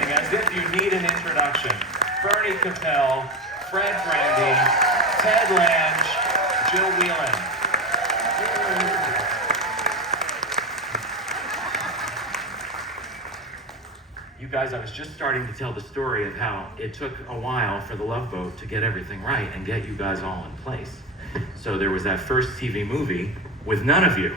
introducing, as if you need an introduction, Bernie Kopell, Fred Grandy, Ted Lange, Jill Whelan. You guys, I was just starting to tell the story of how it took a while for the Love Boat to get everything right and get you guys all in place. So there was that first TV movie with none of you.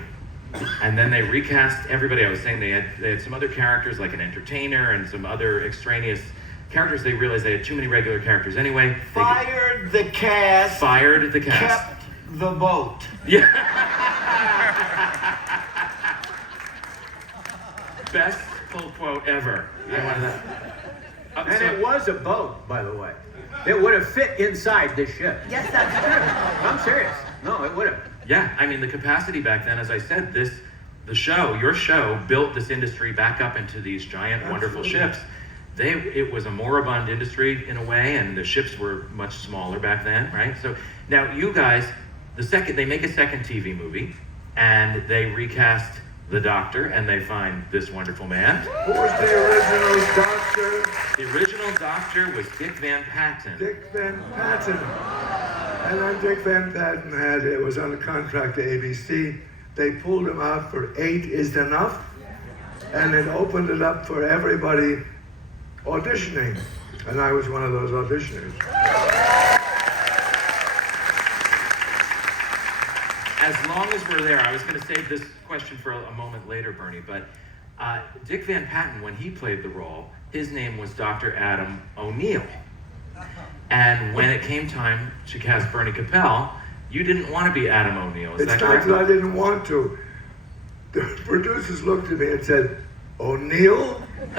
And then they recast everybody. I was saying they had some other characters, like an entertainer and some other extraneous characters. They realized they had too many regular characters anyway. Fired the cast. Fired the cast. Kept the boat. Yeah. Best full quote ever. And it was a boat, by the way. It would have fit inside this ship. Yes, that's true. I'm serious. No, it would have. Yeah, I mean, the capacity back then, as I said, your show built this industry back up into these giant, wonderful ships. It was a moribund industry in a way, and the ships were much smaller back then, right? So now you guys, they make a second TV movie, and they recast the Doctor, and they find this wonderful man. Who was the original Doctor? The original Doctor was Dick Van Patten. Dick Van Patten. And then Dick Van Patten was on a contract to ABC. They pulled him out for 8 is Enough, and it opened it up for everybody auditioning. And I was one of those auditioners. As long as we're there, I was going to save this question for a moment later, Bernie, but Dick Van Patten, when he played the role, his name was Dr. Adam O'Neill. And when it came time to cast Bernie Kopell, you didn't want to be Adam O'Neill, is that correct? It's not that I didn't want to. The producers looked at me and said, O'Neill? Oy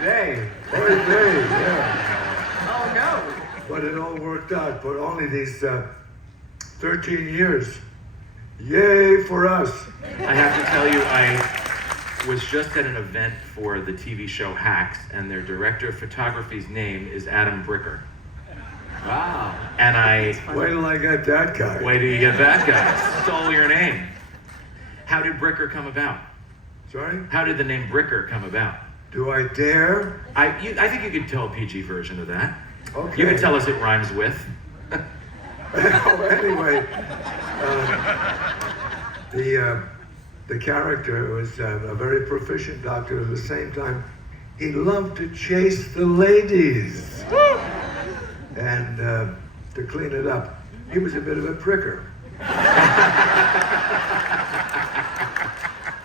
vey. Oy vey, yeah. Oh, no. But it all worked out, but only these 13 years. Yay for us. I have to tell you, I was just at an event for the TV show Hacks, and their director of photography's name is Adam Bricker. Wow. And Wait till I get that guy. wait till you get that guy. Stole your name. How did Bricker come about? Sorry? How did the name Bricker come about? Do I dare? I think you could tell a PG version of that. Okay. You could tell us it rhymes with. Anyway, the character was a very proficient doctor. At the same time, he loved to chase the ladies. And to clean it up, he was a bit of a pricker.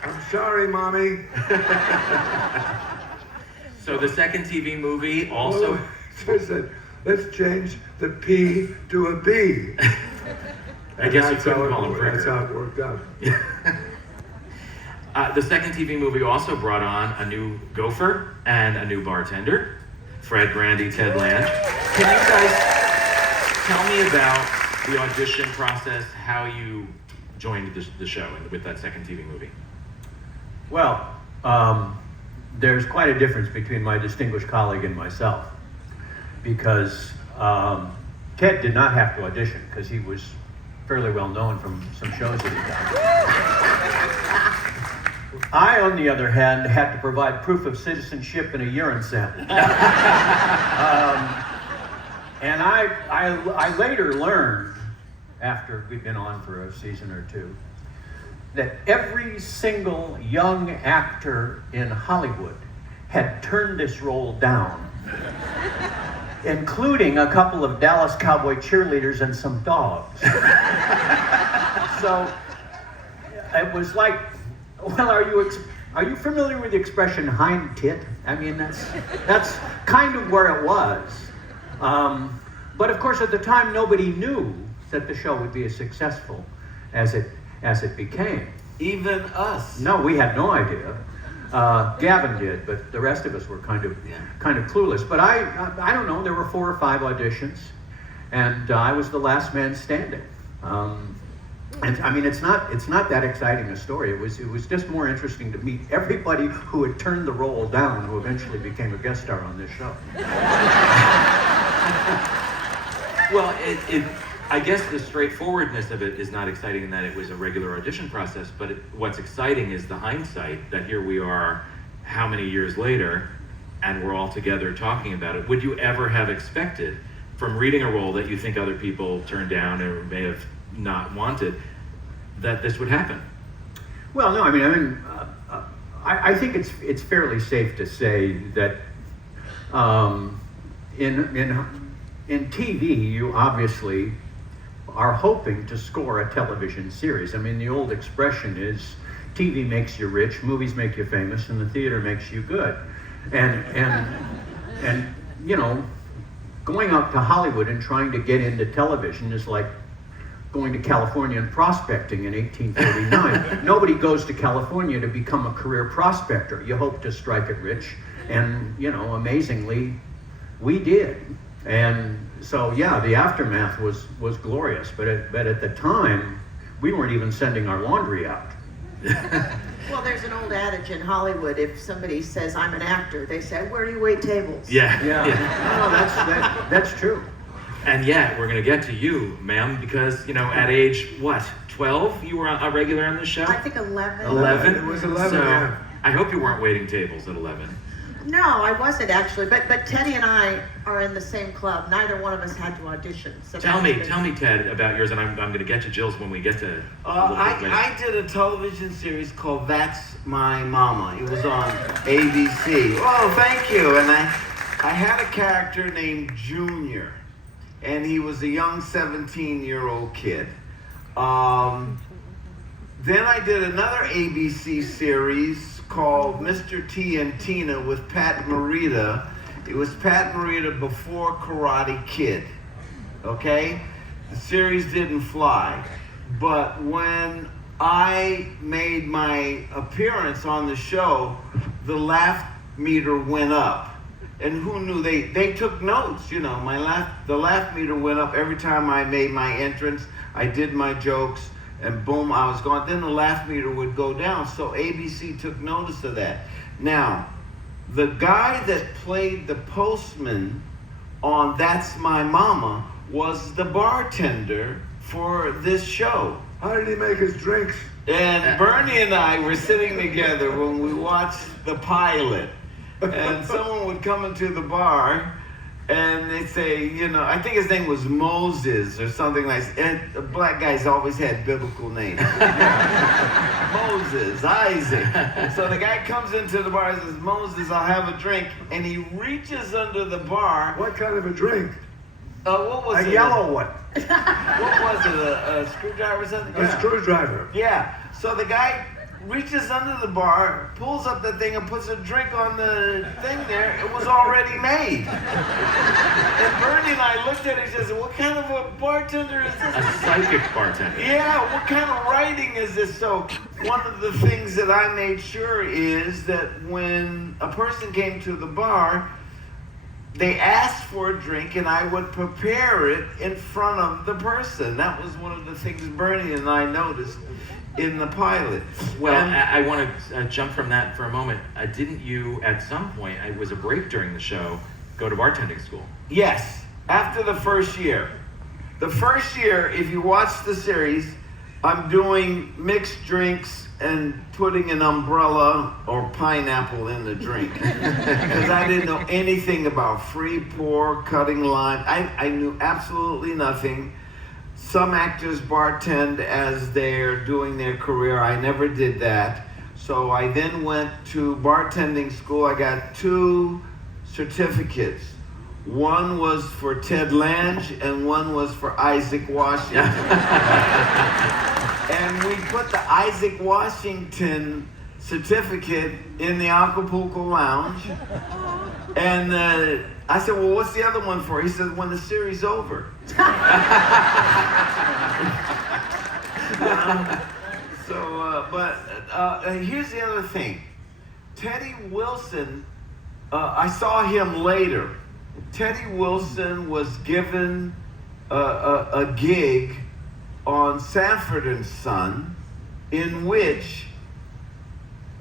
I'm sorry, Mommy. So the second TV movie also... So I said, let's change the P to a B. I guess you couldn't call him Bricker. That's how it worked out. The second TV movie also brought on a new Gopher and a new bartender, Fred Grandy, Ted Lange. Can you guys tell me about the audition process, how you joined the show with that second TV movie? Well, there's quite a difference between my distinguished colleague and myself, because Ted did not have to audition because he was fairly well known from some shows that he'd done. I, on the other hand, had to provide proof of citizenship and a urine sample. And I later learned, after we'd been on for a season or two, that every single young actor in Hollywood had turned this role down, including a couple of Dallas Cowboy cheerleaders and some dogs. So it was like, well, are you familiar with the expression hind tit? I mean, that's kind of where it was. But of course, at the time, nobody knew that the show would be as successful as it became. Even us. No, we had no idea. Gavin did, but the rest of us were kind of clueless. But I don't know. There were 4 or 5 auditions, and I was the last man standing. And I mean, it's not that exciting a story. It was just more interesting to meet everybody who had turned the role down, who eventually became a guest star on this show. Well, I guess the straightforwardness of it is not exciting in that it was a regular audition process, but what's exciting is the hindsight that here we are how many years later, and we're all together talking about it. Would you ever have expected, from reading a role that you think other people turned down or may have not wanted, that this would happen? Well, no, I think it's fairly safe to say that in TV, you obviously are hoping to score a television series. I mean, the old expression is, TV makes you rich, movies make you famous, and the theater makes you good. And you know, going up to Hollywood and trying to get into television is like going to California and prospecting in 1849. Nobody goes to California to become a career prospector. You hope to strike it rich, and you know, amazingly, we did. And so, yeah, the aftermath was glorious. But at the time, we weren't even sending our laundry out. Well, there's an old adage in Hollywood, if somebody says, I'm an actor, they say, where do you wait tables? Yeah. No, that's true. And yet, we're going to get to you, ma'am, because, you know, at age, what, 12, you were a regular on this show? I think 11. 11? It was 11, So, yeah. I hope you weren't waiting tables at 11. No, I wasn't actually, but Teddy and I are in the same club. Neither one of us had to audition. So Tell me, Ted, about yours, and I'm going to get to Jill's when we get to. I did a television series called That's My Mama. It was on ABC. Oh, thank you. And I had a character named Junior, and he was a young 17-year-old kid. Then I did another ABC series called Mr. T and Tina with Pat Morita. It was Pat Morita before Karate Kid, okay? The series didn't fly. But when I made my appearance on the show, the laugh meter went up. And who knew? They took notes, you know. The laugh meter went up every time I made my entrance. I did my jokes, and boom, I was gone. Then the laugh meter would go down, so ABC took notice of that. Now, the guy that played the postman on That's My Mama was the bartender for this show. How did he make his drinks? And Bernie and I were sitting together when we watched the pilot, and someone would come into the bar and they'd say, you know, I think his name was Moses or something like that. And the black guys always had biblical names. Moses, Isaac. So the guy comes into the bar and says, Moses, I'll have a drink. And he reaches under the bar. What kind of a drink? What was A it? yellow one. What was it? A screwdriver or something? A screwdriver. Yeah. So the guy reaches under the bar, pulls up the thing, and puts a drink on the thing there. It was already made. And Bernie and I looked at it and said, what kind of a bartender is this? A psychic bartender. Yeah, what kind of writing is this? So one of the things that I made sure is that when a person came to the bar, they asked for a drink, and I would prepare it in front of the person. That was one of the things Bernie and I noticed in the pilot. Well, I want to jump from that for a moment. Didn't you, at some point, it was a break during the show, go to bartending school? Yes, after the first year. The first year, if you watch the series, I'm doing mixed drinks and putting an umbrella or pineapple in the drink. Because I didn't know anything about free pour, cutting lime. I knew absolutely nothing. Some actors bartend as they're doing their career. I never did that. So I then went to bartending school. I got 2 certificates. One was for Ted Lange and one was for Isaac Washington. And we put the Isaac Washington certificate in the Acapulco Lounge. And I said, well, what's the other one for? He said, when the series over. Here's the other thing. Teddy Wilson, I saw him later. Teddy Wilson was given a gig on Sanford and Son, in which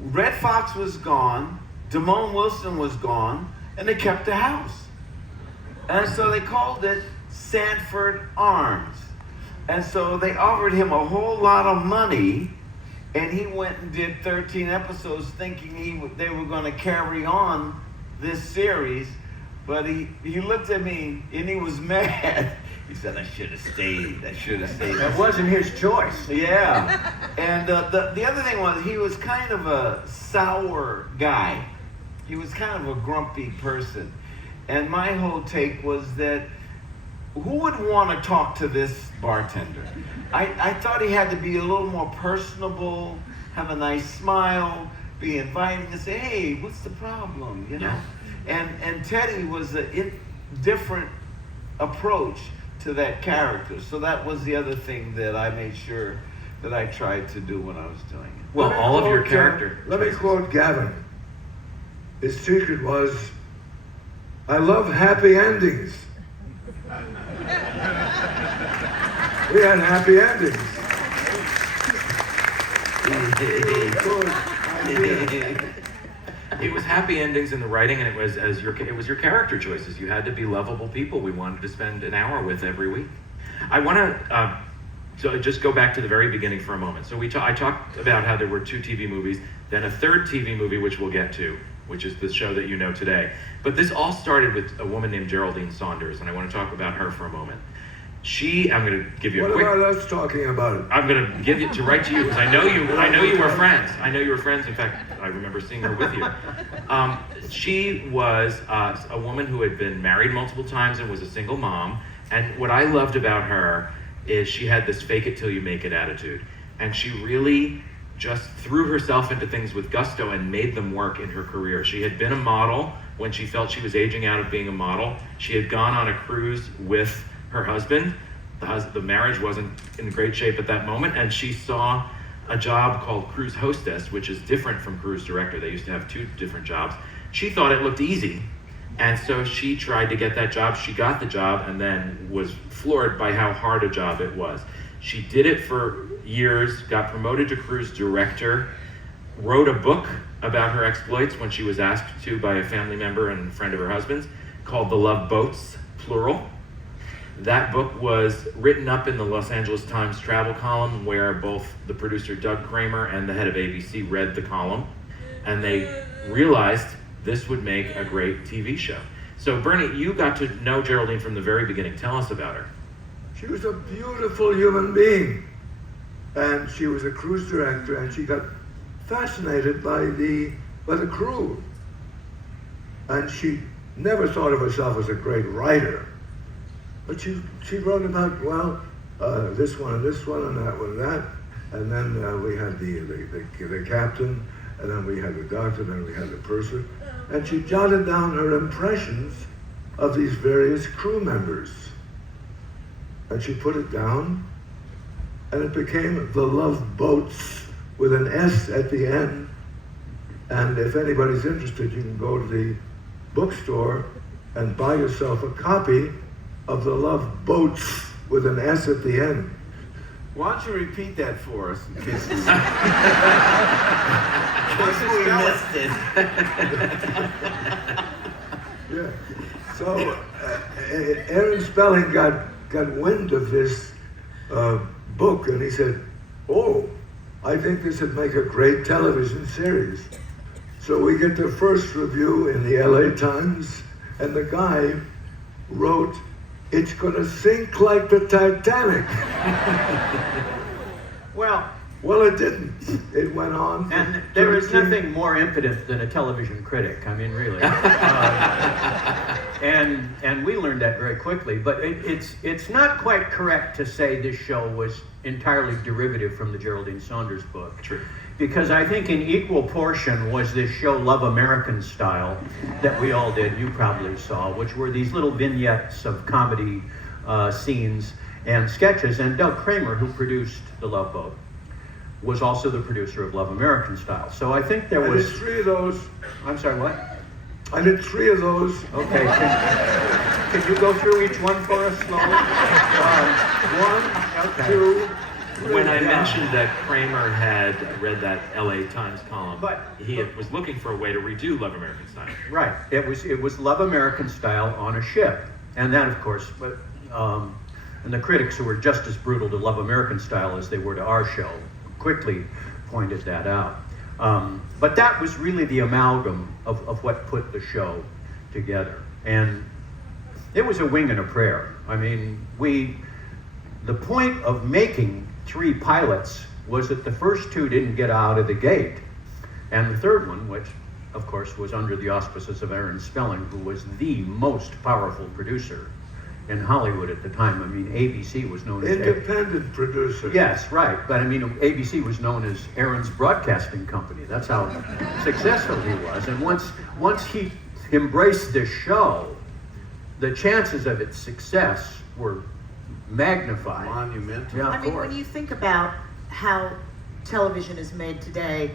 Red Fox was gone, Damone Wilson was gone, and they kept the house. And so they called it Sanford Arms. And so they offered him a whole lot of money and he went and did 13 episodes thinking they were going to carry on this series, but he looked at me and he was mad. He said, I should have stayed. That wasn't his choice. Yeah. And the other thing was, he was kind of a sour guy. He was kind of a grumpy person. And my whole take was that who would want to talk to this bartender? I thought he had to be a little more personable, have a nice smile, be inviting and say, hey, what's the problem? You know? And Teddy was a different approach to that character. So that was the other thing that I made sure that I tried to do when I was doing it. Well, all of your character. Let me quote Gavin. His secret was, I love happy endings. We had happy endings. It was happy endings in the writing, and it was your character choices. You had to be lovable people we wanted to spend an hour with every week. I want to so just go back to the very beginning for a moment. So I talked about how there were 2 TV movies, then a 3rd TV movie, which we'll get to, which is the show that you know today. But this all started with a woman named Geraldine Saunders, and I want to talk about her for a moment. I'm going to give you a quick... What about us talking about it? I'm going to give it right to you, because I know you were friends. I know you were friends. In fact, I remember seeing her with you. She was a woman who had been married multiple times and was a single mom. And what I loved about her is she had this fake it till you make it attitude. And she really just threw herself into things with gusto and made them work in her career. She had been a model when she felt she was aging out of being a model. She had gone on a cruise with her husband. The marriage wasn't in great shape at that moment, and she saw a job called cruise hostess, which is different from cruise director. They used to have 2 different jobs. She thought it looked easy, and so she tried to get that job. She got the job and then was floored by how hard a job it was. She did it for years, got promoted to cruise director, wrote a book about her exploits when she was asked to by a family member and friend of her husband's, called The Love Boats, plural. That book was written up in the Los Angeles Times travel column, where both the producer Doug Kramer and the head of ABC read the column, and they realized this would make a great TV show. So Bernie, you got to know Geraldine from the very beginning. Tell us about her. She was a beautiful human being. And she was a cruise director, and she got fascinated by the crew. And she never thought of herself as a great writer. But she wrote about, this one and this one and that one and that. And then we had the captain, and then we had the doctor, then we had the purser. And she jotted down her impressions of these various crew members. And she put it down, and it became The Love Boats with an S at the end. And if anybody's interested, you can go to the bookstore and buy yourself a copy of The Love Boats with an S at the end. Why don't you repeat that for us in case we missed it? Yeah. So Aaron Spelling got wind of this book, and he said, oh, I think this would make a great television series. So we get the first review in the LA Times, and the guy wrote, it's gonna sink like the Titanic. Well, it didn't. It went on. And there is nothing more impotent than a television critic. I mean, really. And we learned that very quickly. But it's not quite correct to say this show was entirely derivative from the Geraldine Saunders book. True. Because I think in equal portion was this show Love American Style that we all did, you probably saw, which were these little vignettes of comedy scenes and sketches. And Doug Kramer, who produced The Love Boat, was also the producer of Love American Style. So I think there was... I did 3 of those. I'm sorry, what? I did 3 of those. Okay, can you go through each one for us slowly? 1, Okay. 2, 3. When I mentioned that Kramer had read that LA Times column, But he was looking for a way to redo Love American Style. Right. It was Love American Style on a ship, and that, of course, and the critics who were just as brutal to Love American Style as they were to our show quickly pointed that out. But that was really the amalgam of what put the show together. And it was a wing and a prayer. I mean, the point of making 3 pilots was that the first 2 didn't get out of the gate. And the third one, which of course was under the auspices of Aaron Spelling, who was the most powerful producer in Hollywood at the time. I mean, ABC was known as... Independent producer. Yes, right. But I mean, ABC was known as Aaron's broadcasting company. That's how successful he was. And once he embraced this show, the chances of its success were magnified. Monumental. Yeah, I of mean, course. when you think about how television is made today,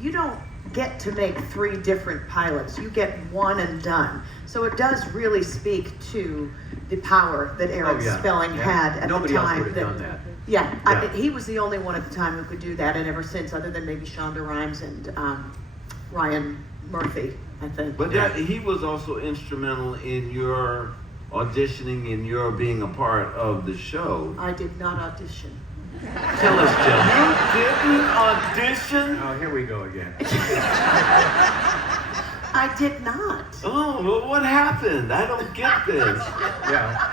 you don't get to make 3 different pilots. You get one and done. So it does really speak to the power that Aaron Spelling had at Nobody the time. else would have done that. Yeah, Yeah. he was the only one at the time who could do that, and ever since, other than maybe Shonda Rhimes and Ryan Murphy, I think. But he was also instrumental in your auditioning and your being a part of the show. I did not audition. Tell us, Jill. You didn't audition? Oh, here we go again. I did not. Oh, well, what happened? I don't get this. Yeah.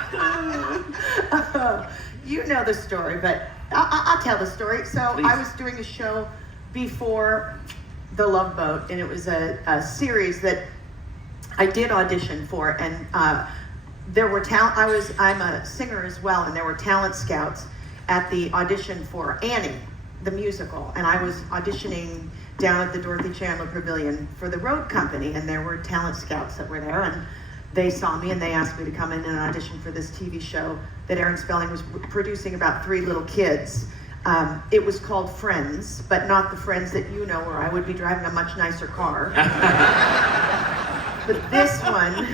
You know the story, but I'll tell the story. So Please. I was doing a show before The Love Boat, and it was a series that I did audition for, and there were I'm a singer as well, and there were talent scouts at the audition for Annie, the musical, and I was auditioning down at the Dorothy Chandler Pavilion for the road company, and there were talent scouts that were there, and they saw me and they asked me to come in and audition for this TV show that Aaron Spelling was producing about 3 little kids. It was called Friends, but not the Friends that you know, where I would be driving a much nicer car. But this one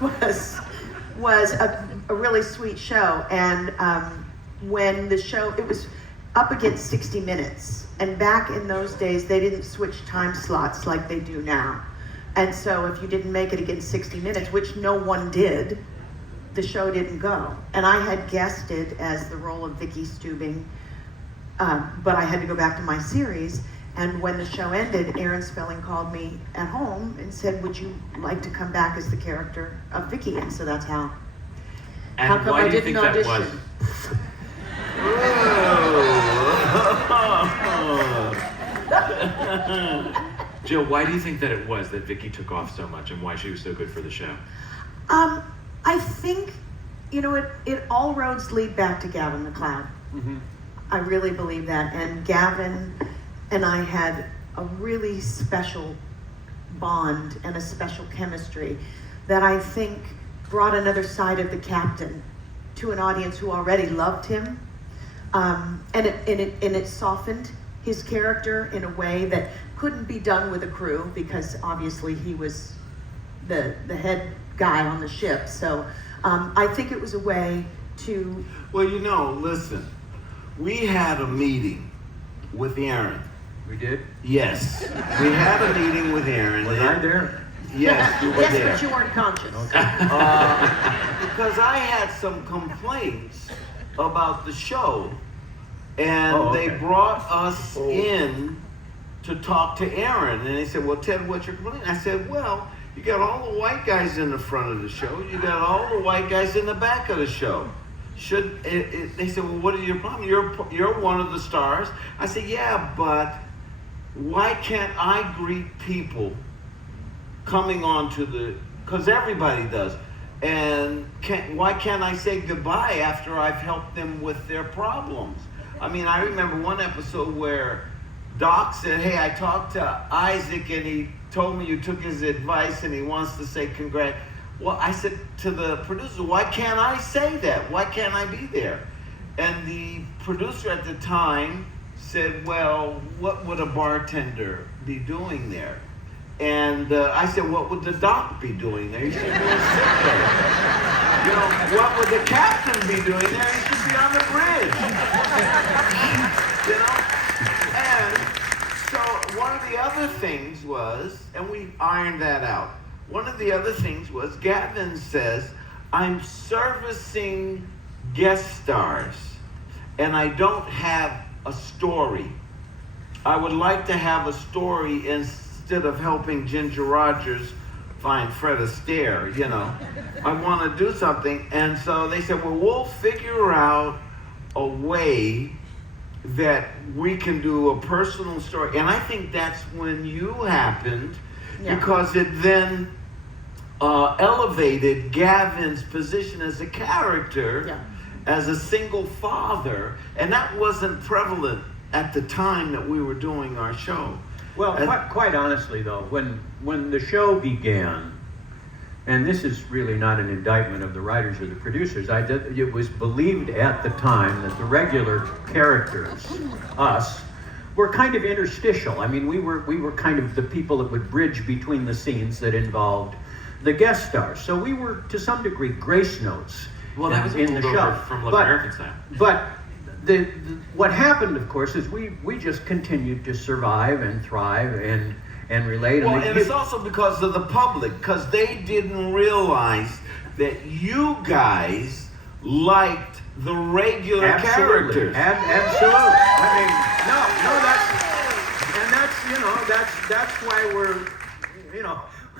was a really sweet show, and when the show, it was up against 60 Minutes, and back in those days they didn't switch time slots like they do now, and so if you didn't make it against 60 Minutes, which no one did, the show didn't go. And I had guested as the role of Vicki Stubing, but I had to go back to my series. And when the show ended, Aaron Spelling called me at home and said, "Would you like to come back as the character of Vicki?" And so that's how And come why I do you didn't think that was? audition. Jill, why do you think that it was that Vicki took off so much and why she was so good for the show? I think, it all roads lead back to Gavin MacLeod. Mm-hmm. I really believe that. And Gavin and I had a really special bond and a special chemistry that I think brought another side of the captain to an audience who already loved him. And it softened his character in a way that couldn't be done with a crew, because obviously he was the head guy on the ship. So I think it was a way to... Well, listen, we had a meeting with Aaron. We did? Yes, we had a meeting with Aaron. Was I there? Yes, you were yes, there. but you weren't conscious. Because I had some complaints about the show, and Oh, okay. they brought us in to talk to Aaron, and they said, "Well, Ted, what's your complaint?" I said, "Well, you got all the white guys in the front of the show, you got all the white guys in the back of the show. They said, "Well, what is your problem? You're one of the stars." I said, "Yeah, but why can't I greet people coming on to because everybody does, and why can't I say goodbye after I've helped them with their problems?" I mean, I remember one episode where Doc said, "Hey, I talked to Isaac and he told me you took his advice and he wants to say congrats." Well, I said to the producer, "Why can't I say that? Why can't I be there?" And the producer at the time said, "Well, what would a bartender be doing there?" And I said, "What would the doc be doing there? He should be in sick bay. What would the captain be doing there? He should be on the bridge." And so one of the other things was, and we ironed that out, one of the other things was Gavin says, "I'm servicing guest stars, and I don't have a story." I would like to have a story instead of helping Ginger Rogers find Fred Astaire, you know. I want to do something. And so they said, well, we'll figure out a way that we can do a personal story. And I think that's when you happened, because it then elevated Gavin's position as a character, as a single father. And that wasn't prevalent at the time that we were doing our show. Well, quite honestly, though, when the show began, and this is really not an indictment of the writers or the producers, it was believed at the time that the regular characters, us, were kind of interstitial. I mean, we were kind of the people that would bridge between the scenes that involved the guest stars. So we were, to some degree, grace notes in the show. From American Style. But what happened, of course, is we just continued to survive and thrive and relate. Well, and it's also because of the public, because they didn't realize that you guys liked the regular characters. Absolutely. I mean, that's why we're,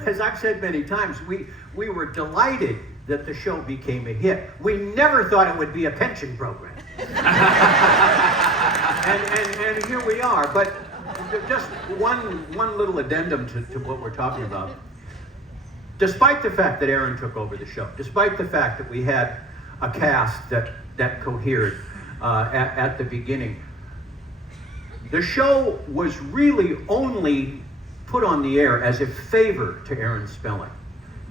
as I've said many times, we were delighted that the show became a hit. We never thought it would be a pension program. and here we are. But just one little addendum to what we're talking about. Despite the fact that Aaron took over the show, despite the fact that we had a cast that cohered at the beginning, the show was really only put on the air as a favor to Aaron Spelling.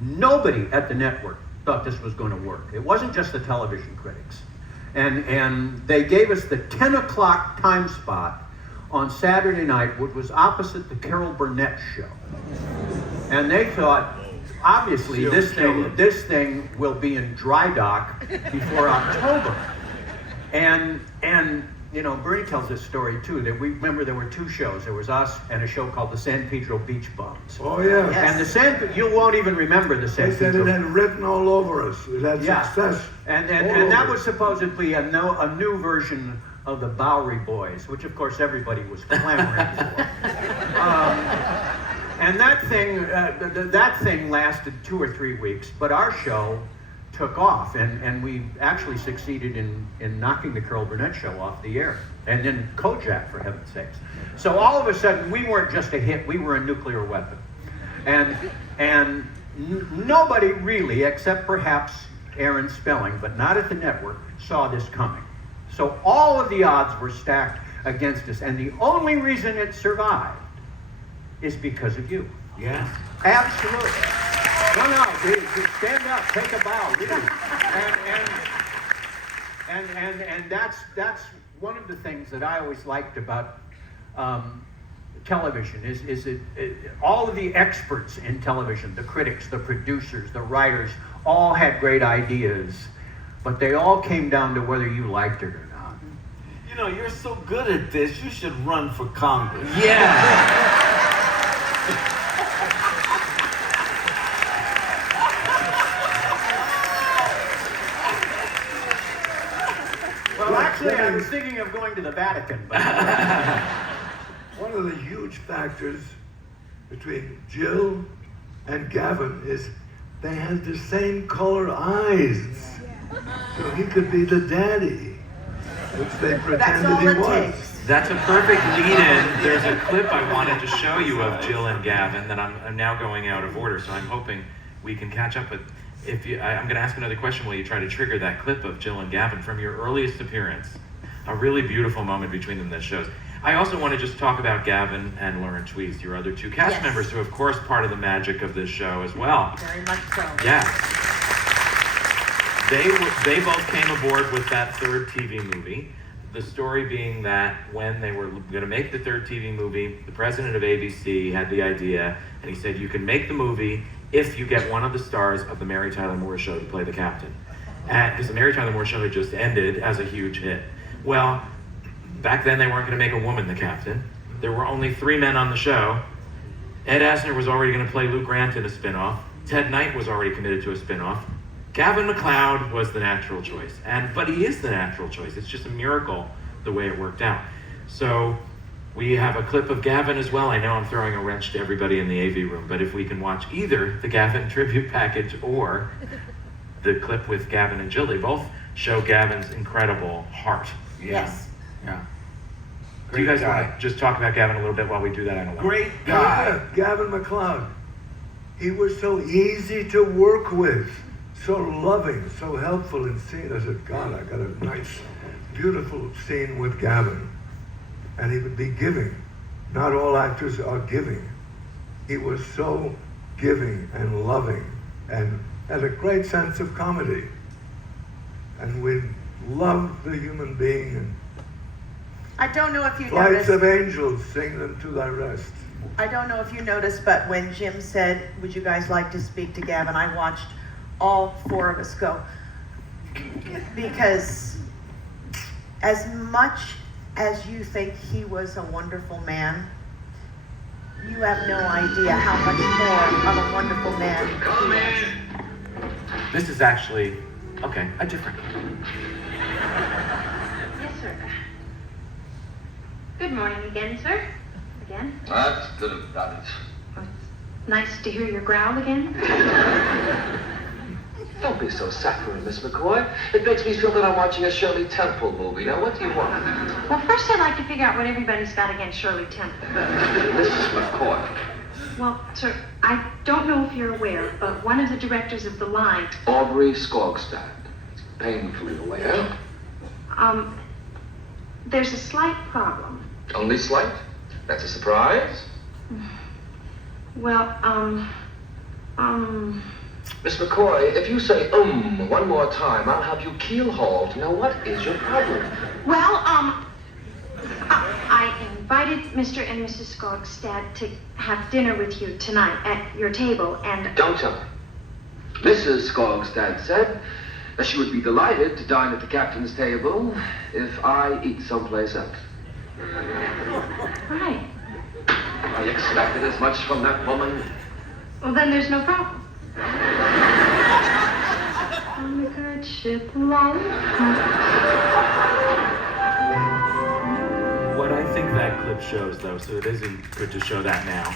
Nobody at the network thought this was going to work. It wasn't just the television critics. And they gave us the 10 o'clock time spot on Saturday night, which was opposite the Carol Burnett show. And they thought, obviously, this thing will be in dry dock before October. And Bernie tells this story too, that we remember there were two shows. There was us and a show called the San Pedro Beach Bums. Oh yeah. Yes. And you won't even remember the San They said Pedro. it had written all over us. It had success. And all that over. was supposedly a new version of the Bowery Boys, which of course everybody was clamoring for. And that thing lasted 2 or 3 weeks, but our show took off, and we actually succeeded in knocking the Carol Burnett show off the air, and then Kojak, for heaven's sakes. So all of a sudden, we weren't just a hit; we were a nuclear weapon, and nobody really, except perhaps Aaron Spelling, but not at the network, saw this coming. So all of the odds were stacked against us, and the only reason it survived is because of you. Yes. Absolutely. No, stand up, take a bow, really. And that's one of the things that I always liked about television is it all of the experts in television, the critics, the producers, the writers, all had great ideas, but they all came down to whether you liked it or not. You're so good at this, you should run for Congress. Yeah. Well, actually, I was thinking of going to the Vatican, but One of the huge factors between Jill and Gavin is they had the same color eyes. So he could be the daddy, which they pretended he was. That's a perfect lead-in. There's a clip I wanted to show you of Jill and Gavin that I'm now going out of order, so I'm hoping we can catch up with. I'm going to ask another question while you try to trigger that clip of Jill and Gavin from your earliest appearance. A really beautiful moment between them that shows. I also want to just talk about Gavin and Lauren Tweez, your other two cast members, who, of course, part of the magic of this show as well. Very much so. Yeah. They both came aboard with that third TV movie. The story being that when they were going to make the third TV movie, the president of ABC had the idea, and he said, you can make the movie if you get one of the stars of the Mary Tyler Moore Show to play the captain. Because the Mary Tyler Moore Show had just ended as a huge hit. Well, back then they weren't going to make a woman the captain. There were only 3 men on the show. Ed Asner was already going to play Lou Grant in a spinoff. Ted Knight was already committed to a spinoff. Gavin MacLeod was the natural choice. But he is the natural choice. It's just a miracle the way it worked out. So We have a clip of Gavin as well. I know I'm throwing a wrench to everybody in the AV room, but if we can watch either the Gavin tribute package or the clip with Gavin and Jill, they both show Gavin's incredible heart. Yes. Yeah. Do you guys want to just talk about Gavin a little bit while we do that? I don't know. Great guy. Gavin MacLeod. He was so easy to work with, so loving, so helpful in scene. I said, God, I got a nice, beautiful scene with Gavin. And he would be giving. Not all actors are giving. He was so giving and loving and had a great sense of comedy. And we loved the human being. And I don't know if you Flights noticed. of angels, sing them to thy rest. I don't know if you noticed, but when Jim said, would you guys like to speak to Gavin, I watched all four of us go. Because as much as you think he was a wonderful man, you have no idea how much more of a wonderful man he was. This is actually, okay, a different. Yes, sir. Good morning again, sir. Again. That's good about it. Oh, it's nice to hear your growl again. Don't be so saccharine, Miss McCoy. It makes me feel that I'm watching a Shirley Temple movie. Now, what do you want? Well, first I'd like to figure out what everybody's got against Shirley Temple. Mrs. McCoy. Well, sir, I don't know if you're aware, but one of the directors of the line, Aubrey Skogstad. Painfully aware. there's a slight problem. Only slight? That's a surprise? Well, Miss McCoy, if you say one more time, I'll have you keel-hauled. Now, what is your problem? well, I invited Mr. and Mrs. Skogstad to have dinner with you tonight at your table, and Don't tell me. Mrs. Skogstad said that she would be delighted to dine at the captain's table if I eat someplace else. right. I expected as much from that woman. Well, then there's no problem. On the good ship, love. What I think that clip shows, though, so it isn't good to show that now,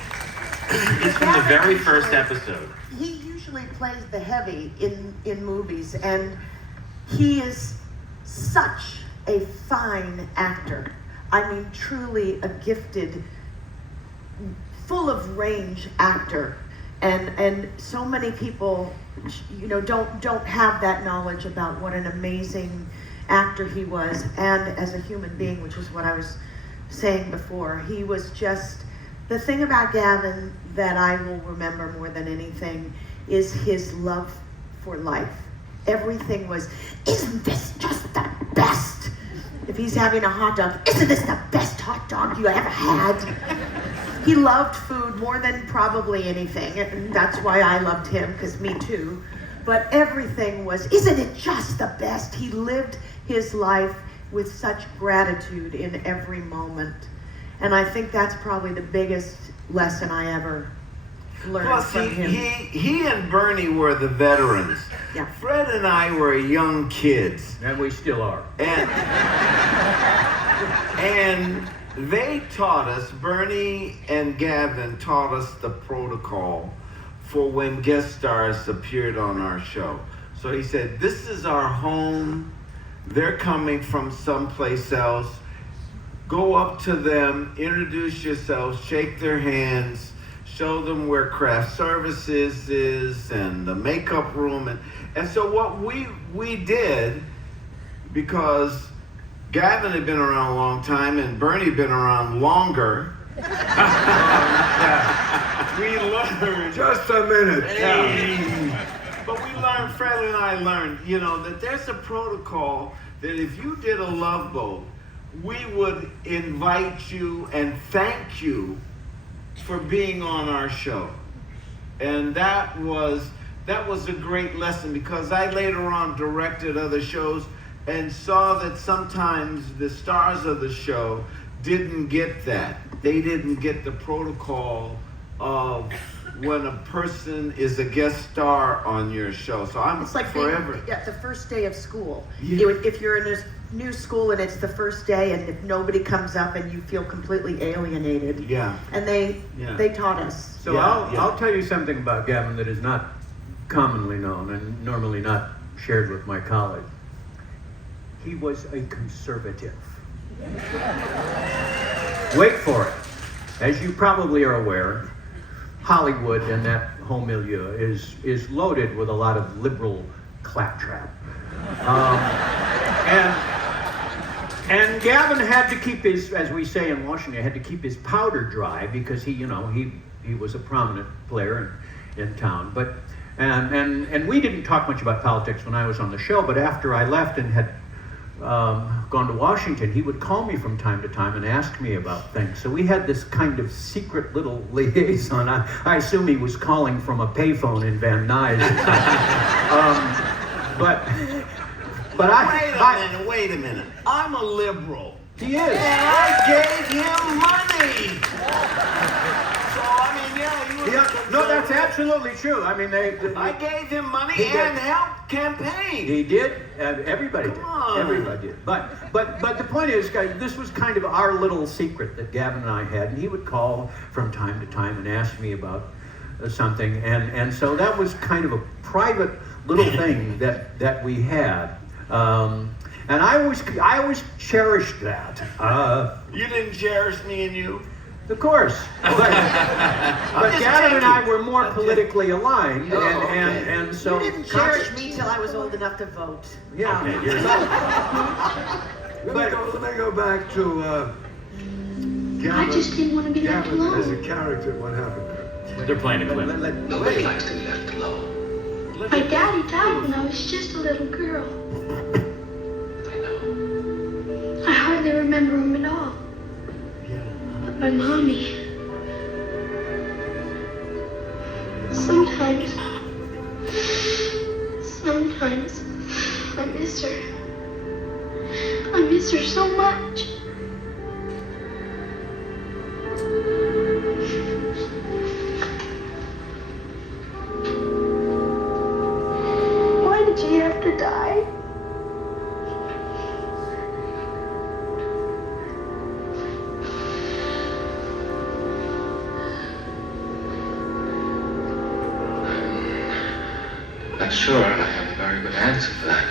is from the very first episode. He usually plays the heavy in movies, and he is such a fine actor. I mean, truly a gifted, full of range actor. And so many people, don't have that knowledge about what an amazing actor he was, and as a human being, which is what I was saying before. He was just, the thing about Gavin that I will remember more than anything is his love for life. Everything was, isn't this just the best? If he's having a hot dog, isn't this the best hot dog you ever had? He loved food more than probably anything, and that's why I loved him, because me too. But everything was, isn't it just the best? He lived his life with such gratitude in every moment. And I think that's probably the biggest lesson I ever learned Plus, from him. he and Bernie were the veterans. Yeah. Fred and I were young kids. And we still are. And they taught us, Bernie and Gavin taught us the protocol for when guest stars appeared on our show. So he said, this is our home. They're coming from someplace else. Go up to them, introduce yourselves, shake their hands, show them where craft services is and the makeup room. And so what we did, because Gavin had been around a long time and Bernie had been around longer, we learned. Just a minute. But we learned, Fred and I learned, that there's a protocol that if you did a Love Boat, we would invite you and thank you for being on our show. And that was a great lesson, because I later on directed other shows and saw that sometimes the stars of the show didn't get that. They didn't get the protocol of when a person is a guest star on your show. So I'm It's like forever. being at the first day of school. Yeah. If you're in a new school and it's the first day, and if nobody comes up and you feel completely alienated. Yeah. And they taught us. So Yeah, I'll tell you something about Gavin that is not commonly known and normally not shared with my colleagues. He was a conservative. Wait for it. As you probably are aware, Hollywood and that whole milieu is loaded with a lot of liberal claptrap. And Gavin had to keep his, as we say in Washington, had to keep his powder dry because he was a prominent player in town. But and we didn't talk much about politics when I was on the show. But after I left and had gone to Washington, he would call me from time to time and ask me about things. So we had this kind of secret little liaison. I assume he was calling from a payphone in Van Nuys. Wait a minute. I'm a liberal. He is. And I gave him money. So, I mean, he was No, that's absolutely true. I mean, I gave him money He did. and helped campaign. He did. Everybody did. Come on. Everybody did. But the point is, guys, this was kind of our little secret that Gavin and I had, and he would call from time to time and ask me about something, and so that was kind of a private little thing that we had. And I always cherished that. You didn't cherish me and you? Of course. But Gavin and I were more politically aligned, and so... You didn't cherish me till I was old enough to vote. Yeah. Let me go back to Gavin. I just didn't want to be left Gavin as a alone. character. What happened there? They're playing a clip. Nobody likes to be left alone. My daddy died when I was just a little girl. I know. I hardly remember him at all. But my mommy. Sometimes I miss her. I miss her so much. Why did she have to die? Not sure I have a very good answer for that.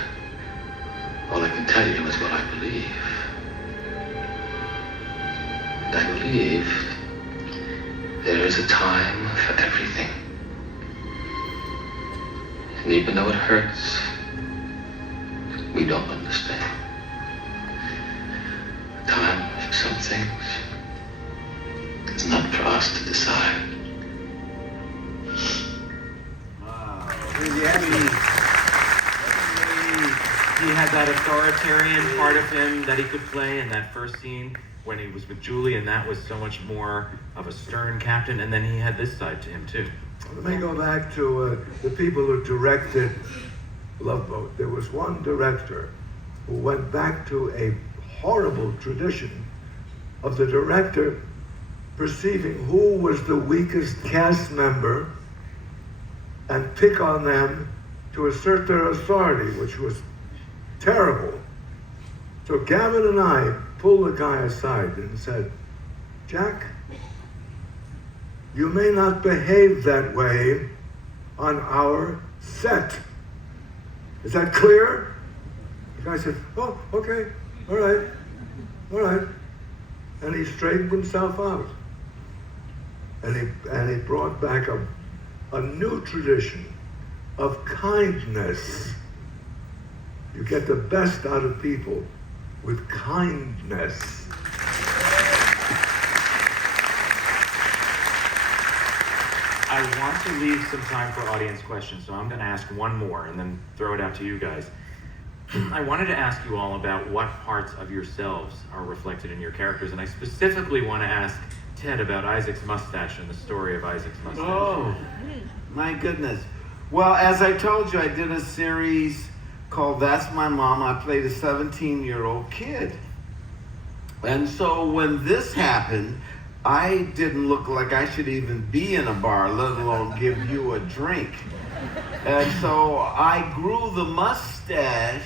All I can tell you is what I believe. And I believe there is a time for everything. And even though it hurts, we don't understand. A time for some things. It's not for us to decide. He had that authoritarian part of him that he could play in that first scene when he was with Julie, and that was so much more of a stern captain. And then he had this side to him too. Let me go back to the people who directed Love Boat. There was one director who went back to a horrible tradition of the director perceiving who was the weakest cast member and pick on them to assert their authority, which was terrible. So Gavin and I pulled the guy aside and said, Jack, you may not behave that way on our set. Is that clear? The guy said, oh, okay, all right. And he straightened himself out. And he brought back a new tradition of kindness. You get the best out of people with kindness. I want to leave some time for audience questions, so I'm going to ask one more and then throw it out to you guys. I wanted to ask you all about what parts of yourselves are reflected in your characters, and I specifically want to ask Ted about Issac's mustache and the story of Issac's mustache. Oh, my goodness. Well, as I told you, I did a series called That's My Mom. I played a 17-year-old kid. And so when this happened, I didn't look like I should even be in a bar, let alone give you a drink. And so I grew the mustache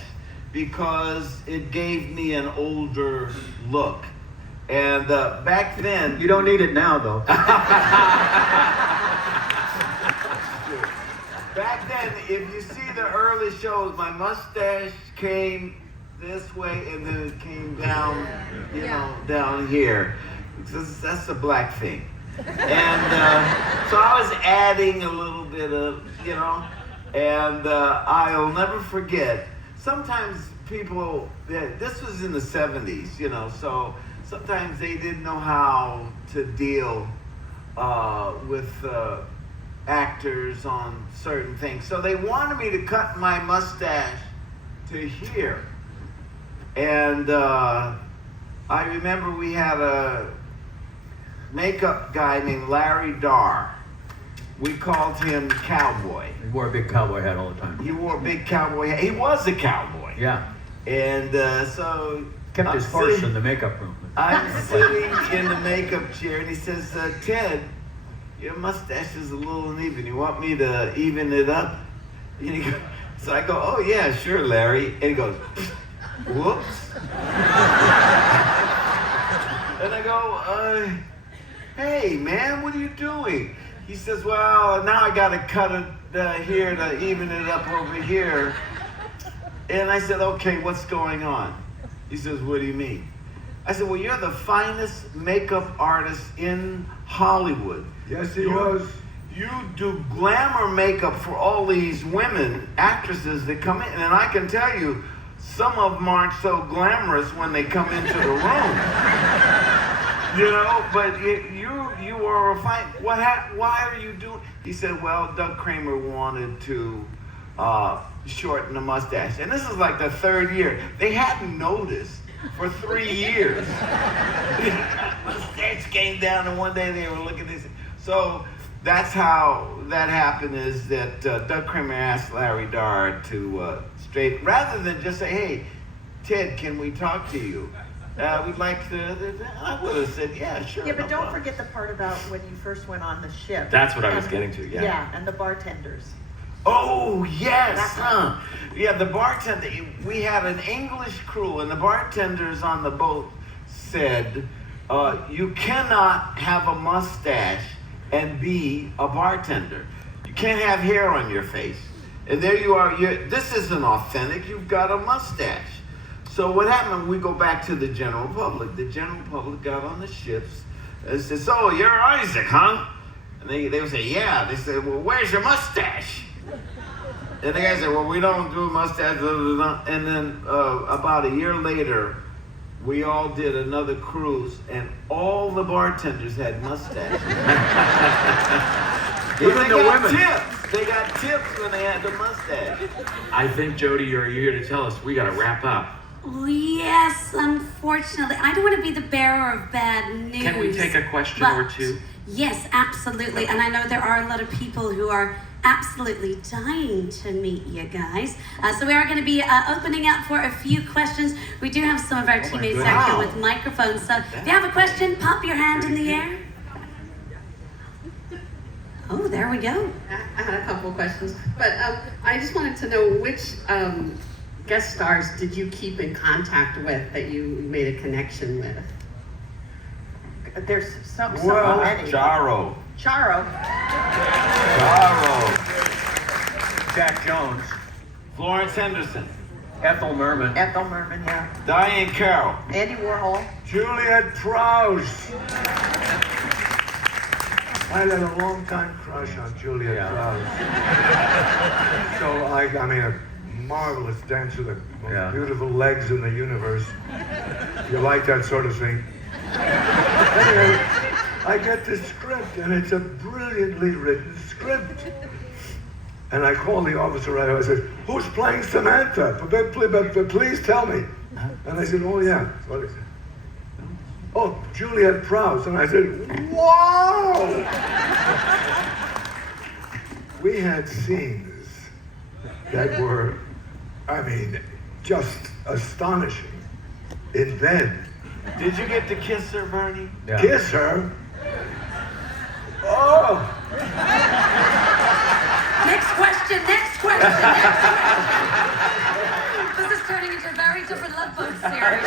because it gave me an older look. And back then, You don't need it now, though. back then, if you see the early shows, my mustache came this way and then it came down, down here. That's a black thing. And so I was adding a little bit of, and I'll never forget, sometimes people, this was in the 70s, so sometimes they didn't know how to deal with actors on certain things. So they wanted me to cut my mustache to here. And I remember we had a makeup guy named Larry Darr. We called him Cowboy. He wore a big cowboy hat all the time. He wore a big cowboy hat. He was a cowboy. Yeah. And so... Kept his horse in the makeup room. I'm sitting in the makeup chair, and he says, Ted, your mustache is a little uneven. You want me to even it up? So I go, oh, yeah, sure, Larry. And he goes, whoops. And I go, hey, man, what are you doing? He says, well, now I got to cut it here to even it up over here. And I said, okay, what's going on? He says, what do you mean? I said, well, you're the finest makeup artist in Hollywood. Yes, he was. You do glamour makeup for all these women, actresses that come in. And I can tell you, some of them aren't so glamorous when they come into the room. But you are a fine. Why are you doing? He said, well, Doug Kramer wanted to shorten the mustache. And this is like the third year. They hadn't noticed for 3 years. Mustache came down, and one day they were looking at this. So that's how that happened, is that Doug Kramer asked Larry Darr to rather than just say, hey, Ted, can we talk to you? We'd like to, I would have said, yeah, sure. Yeah, but no don't problem. forget the part about when you first went on the ship. That's what I was getting to, yeah. Yeah, and the bartenders. Oh, yes, huh? Yeah, the bartender, we had an English crew, and the bartenders on the boat said, you cannot have a mustache and be a bartender. You can't have hair on your face. And there you are, this isn't authentic, you've got a mustache. So what happened, we go back to the general public. The general public got on the ships and said, so you're Issac, huh? And they would say, yeah. They said, well, where's your mustache? And the guy said, well, we don't do mustache, blah, blah, blah. And then about a year later, we all did another cruise, and all the bartenders had mustaches. Even the women. Tips. They got tips when they had the mustache. I think, Jody, you're here to tell us we got to wrap up. Oh, yes, unfortunately. I don't want to be the bearer of bad news. Can we take a question or two? Yes, absolutely. And I know there are a lot of people who are absolutely dying to meet you guys. So we are going to be opening up for a few questions. We do have some of our teammates out here with microphones. So if you have a question, pop your hand in the air. Oh, there we go. I had a couple of questions, but I just wanted to know which guest stars did you keep in contact with that you made a connection with? There's so Well, many. Charo. Charo. Jack Jones, Florence Henderson. Ethel Merman. Ethel Merman, yeah. Diane Carroll. Andy Warhol. Juliet Prowse. I had a long time crush on Juliet Prowse. So I mean, a marvelous dancer, the most beautiful legs in the universe. You like that sort of thing. Anyway, I get this script, and it's a brilliantly written script. And I call the officer right away. I said, who's playing Samantha? Please tell me. And I said, oh, yeah. What is it? Oh, Juliet Prowse. And I said, wow! We had scenes that were, I mean, just astonishing in bed. Did you get to kiss her, Bernie? Yeah. Kiss her? Oh! Next question. This is turning into a very different Love Boat series.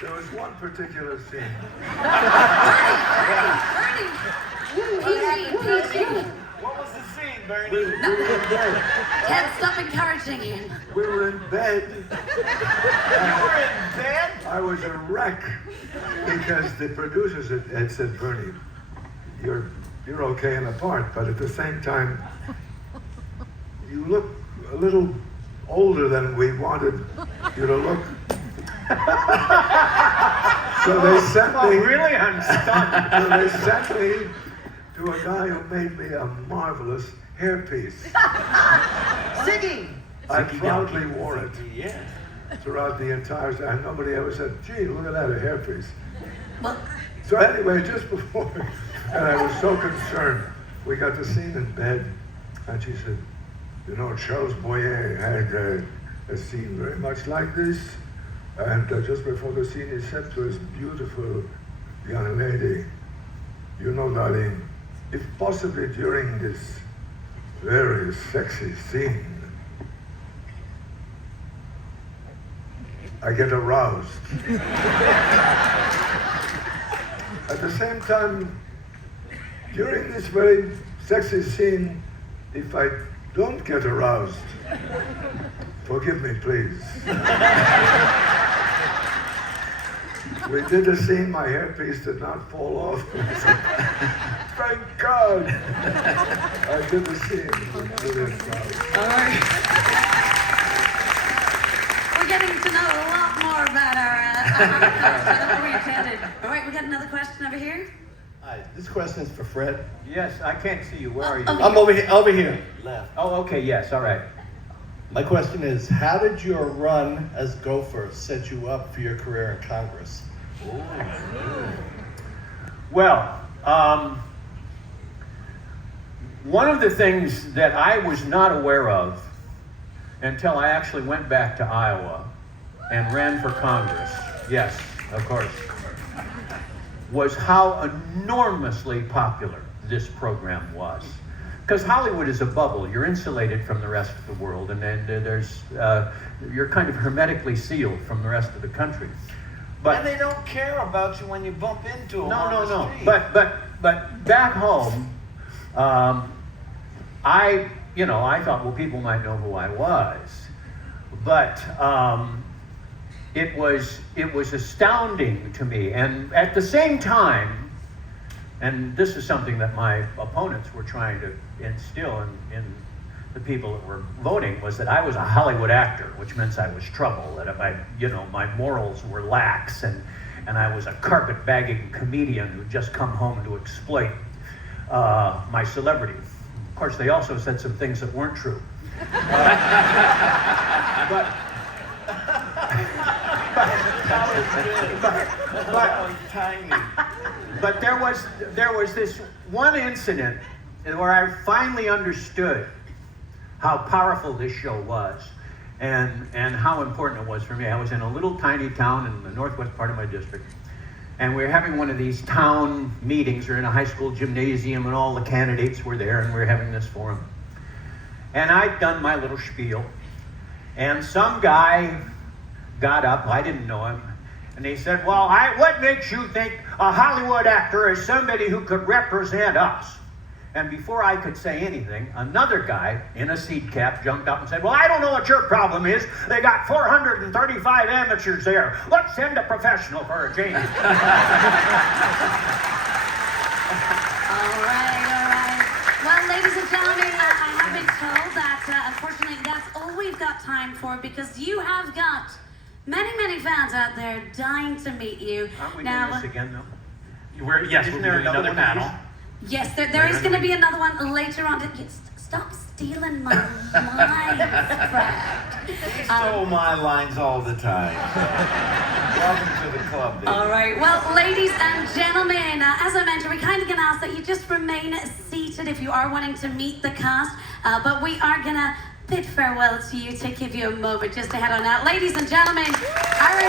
There was one particular scene. Bernie. What was the scene, Bernie? We were in bed. Can't stop encouraging you. We were in bed. You were in bed? I was a wreck because the producers had said, Bernie, you're okay in the part, but at the same time, you look a little older than we wanted you to look. So they sent me. Really? I'm stunned. So they sent me to a guy who made me a marvelous hairpiece. Singing. I proudly wore it Yeah. throughout the entire time. Nobody ever said, gee, look at that, a hairpiece. Well, So anyway, just before, and I was so concerned, we got the scene in bed, and she said, you know, Charles Boyer had a scene very much like this, and just before the scene, he said to his beautiful young lady, you know, darling, if possibly during this very sexy scene, I get aroused. At the same time, during this very sexy scene, if I don't get aroused, forgive me, please. We did the scene, my hairpiece did not fall off. Thank God! I did the scene. Brilliant job. all right. We're getting to know a lot more about our than we intended. All right, we got another question over here. Hi, this question is for Fred. Yes, I can't see you. Where are you? I'm over here. Left. Oh, okay, yes, all right. My question is, how did your run as Gopher set you up for your career in Congress? Well, one of the things that I was not aware of until I actually went back to Iowa and ran for Congress, yes, of course, was how enormously popular this program was. Because Hollywood is a bubble. You're insulated from the rest of the world, and then you're kind of hermetically sealed from the rest of the country. But And they don't care about you when you bump into them on the no. street. But back home, I thought, well, people might know who I was, but it was astounding to me. And at the same time, and this is something that my opponents were trying to instill in the people that were voting, was that I was a Hollywood actor, which meant I was trouble, that my morals were lax, and I was a carpet-bagging comedian who'd just come home to exploit my celebrity. Of course, they also said some things that weren't true. But there was this one incident where I finally understood how powerful this show was and how important it was for me. I was in a little tiny town in the northwest part of my district, and we were having one of these town meetings. We were in a high school gymnasium, and all the candidates were there, and we were having this forum. And I'd done my little spiel, and some guy got up, I didn't know him, and he said, well, what makes you think a Hollywood actor is somebody who could represent us? And before I could say anything, another guy in a seed cap jumped up and said, well, I don't know what your problem is. They got 435 amateurs there. Let's send a professional for a change. All right. Well, ladies and gentlemen, I have been told that unfortunately that's all we've got time for, because you have got many fans out there dying to meet you. Aren't we now, doing this again, though? We'll be doing another panel. Yes, there is going to be another one later on. Stop stealing my lines, Fred. You stole my lines all the time. Welcome to the club, Dave. All right. Well, ladies and gentlemen, as I mentioned, we kind of going to ask that you just remain seated if you are wanting to meet the cast. But we are going to bid farewell to you to give you a moment just to head on out. Ladies and gentlemen, our